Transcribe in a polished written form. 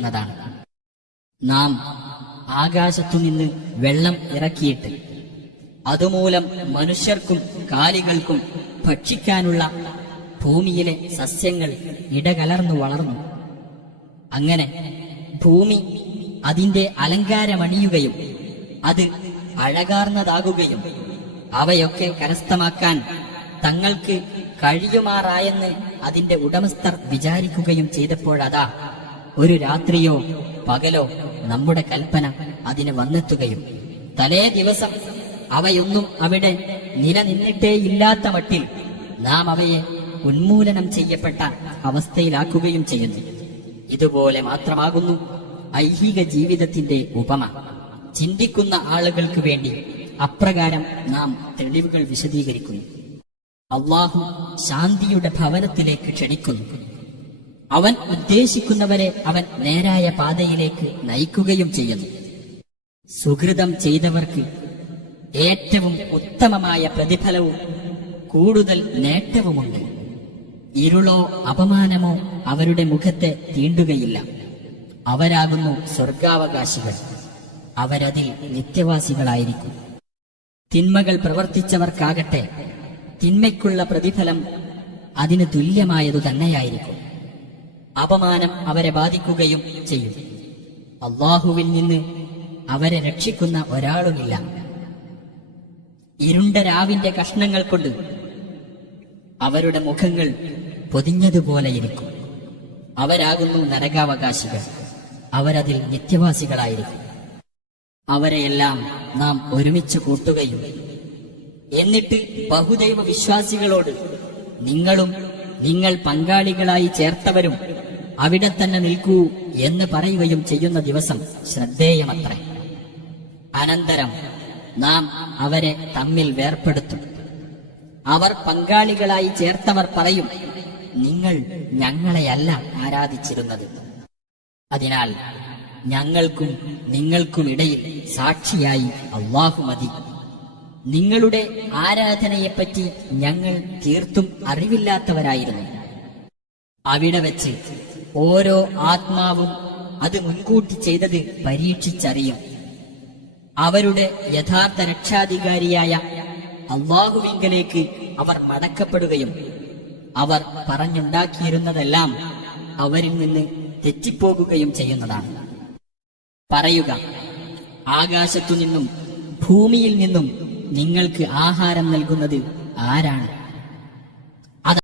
ലഭിക്കുന്നതാണ്. നാം ആകാശത്തുനിന്ന് വെള്ളം ഇറക്കിയിട്ട് അതുമൂലം മനുഷ്യർക്കും കാലികൾക്കും ഭക്ഷിക്കാനുള്ള ഭൂമിയിലെ സസ്യങ്ങൾ ഇടകലർന്നു വളർന്നു. അങ്ങനെ ഭൂമി അതിന്റെ അലങ്കാരമണിയുകയും അത് അഴകാർന്നതാകുകയും അവയൊക്കെ കരസ്ഥമാക്കാൻ തങ്ങൾക്ക് കഴിയുമാറായെന്ന് അതിന്റെ ഉടമസ്ഥർ വിചാരിക്കുകയും ചെയ്തപ്പോഴതാ ഒരു രാത്രിയോ പകലോ നമ്മുടെ കൽപ്പന അതിന് വന്നെത്തുകയും തലേ ദിവസം അവയൊന്നും അവിടെ നിലനിന്നിട്ടേയില്ലാത്ത മട്ടിൽ നാം അവയെ ഉന്മൂലനം ചെയ്യപ്പെട്ട അവസ്ഥയിലാക്കുകയും ചെയ്യുന്നു. ഇതുപോലെ മാത്രമാകുന്നു ഐഹിക ജീവിതത്തിന്റെ ഉപമ. ചിന്തിക്കുന്ന ആളുകൾക്ക് വേണ്ടി അപ്രകാരം നാം തെളിവുകൾ വിശദീകരിക്കുന്നു. അല്ലാഹു ശാന്തിയുടെ ഭവനത്തിലേക്ക് ക്ഷണിക്കുന്നു. അവൻ ഉദ്ദേശിക്കുന്നവരെ അവൻ നേരായ പാതയിലേക്ക് നയിക്കുകയും ചെയ്യുന്നു. സുഹൃതം ചെയ്തവർക്ക് ഏറ്റവും ഉത്തമമായ പ്രതിഫലവും കൂടുതൽ നേട്ടവുമുണ്ട്. ഇരുളോ അപമാനമോ അവരുടെ മുഖത്തെ തീണ്ടുകയില്ല. അവരാകുന്നു സ്വർഗാവകാശികൾ. അവരതിൽ നിത്യവാസികളായിരിക്കും. തിന്മകൾ പ്രവർത്തിച്ചവർക്കാകട്ടെ തിന്മയ്ക്കുള്ള പ്രതിഫലം അതിന് തുല്യമായതു തന്നെയായിരിക്കും. അപമാനം അവരെ ബാധിക്കുകയും ചെയ്യും. അല്ലാഹുവിൽ നിന്ന് അവരെ രക്ഷിക്കുന്ന ഒരാളുമില്ല. ഇരുണ്ട രാവിന്റെ കഷ്ണങ്ങൾ കൊണ്ട് അവരുടെ മുഖങ്ങൾ പൊതിഞ്ഞതുപോലെയിരിക്കും. അവരാകുന്നു നരകാവകാശികൾ. അവരതിൽ നിത്യവാസികളായിരിക്കും. അവരെയെല്ലാം നാം ഒരുമിച്ച് കൂട്ടുകയും എന്നിട്ട് ബഹുദൈവ വിശ്വാസികളോട് നിങ്ങളും നിങ്ങൾ പങ്കാളികളായി ചേർത്തവരും അവിടെ തന്നെ നിൽക്കൂ എന്ന് പറയുകയും ചെയ്യുന്ന ദിവസം ശ്രദ്ധേയമത്രേ. അനന്തരം നാം അവരെ തമ്മിൽ വേർപ്പെടുത്തും. അവർ പങ്കാളികളായി ചേർത്തവർ പറയും, നിങ്ങൾ ഞങ്ങളെയല്ല ആരാധിച്ചിരുന്നത്. അതിനാൽ ഞങ്ങൾക്കും നിങ്ങൾക്കുമിടയിൽ സാക്ഷിയായി അല്ലാഹു മതി. നിങ്ങളുടെ ആരാധനയെപ്പറ്റി ഞങ്ങൾ തീർത്തും അറിവില്ലാത്തവരായിരുന്നു. അവിടെ വെച്ച് ഓരോ ആത്മാവും അത് മുൻകൂട്ടി ചെയ്തത് പരീക്ഷിച്ചറിയും. അവരുടെ യഥാർത്ഥ രക്ഷാധികാരിയായ അല്ലാഹുവിങ്കലേക്ക് അവർ മടക്കപ്പെടുകയും അവർ പറഞ്ഞുണ്ടാക്കിയിരുന്നതെല്ലാം അവരിൽ നിന്ന് തെറ്റിപ്പോകുകയും ചെയ്യുന്നതാണ്. പറയുക, ആകാശത്തുനിന്നും ഭൂമിയിൽ നിന്നും നിങ്ങൾക്ക് ആഹാരം നൽകുന്നത് ആരാണ്?